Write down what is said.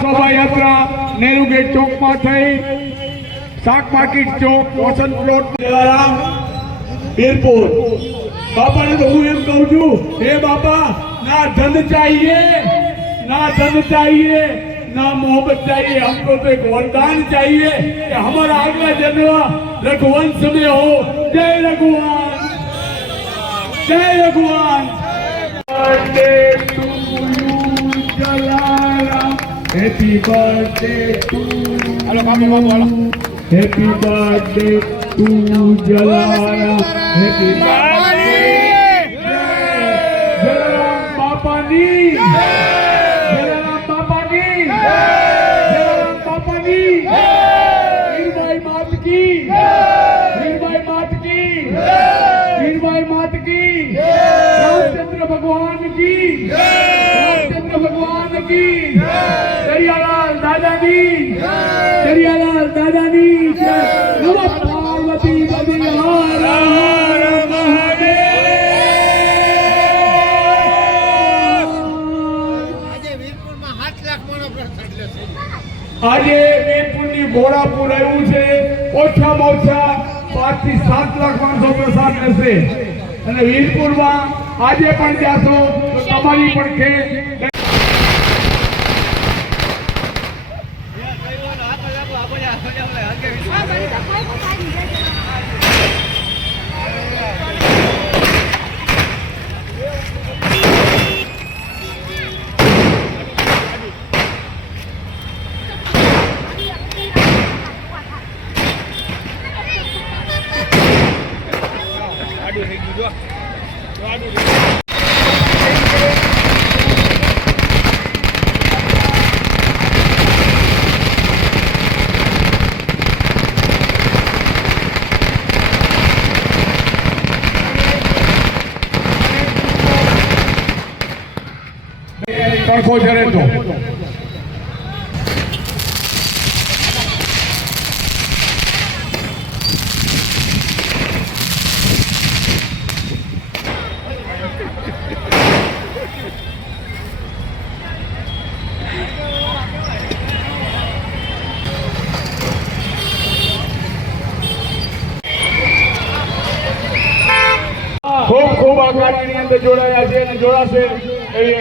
शोभायात्रा नेहरू गेट चौक में शाक मार्केट चौक वॉशन प्लॉट। जलाराम एयरपोर्ट। बापा ने तो हूँ एम कहू छू हे बापा ना धन चाहिए, ना धन चाहिए, ना मोहब्बत चाहिए। हमको तो एक वरदान चाहिए कि हमारा अगला जन्म रघुवंश में हो। जय रघुवान जय रघुवान Happy birthday to Hello, Papa, Papa, Happy birthday to Jalaya. Happy birthday. Jalaram Papa ni. Jalaram Papa ni. Jalaram Papa ni. Nirbhay Mat ki. Nirbhay Mat ki. Nirbhay Mat ki. Ramchandra Bhagwan ki. Ramchandra Bhagwan ki. આજે વીરપુરની ઘોડાપુર આવ્યું છે. ઓછામાં ઓછા પાંચથી સાત લાખ માણસો પ્રસાદ લેશે. અને વીરપુરમાં આજે પણ જાશો તો તમારી પણ આડું થઈ ગયું જો આડું તણખો ફેરે તો અખાડાની અંદર જોડાયા છે અને જોડાશે. એવી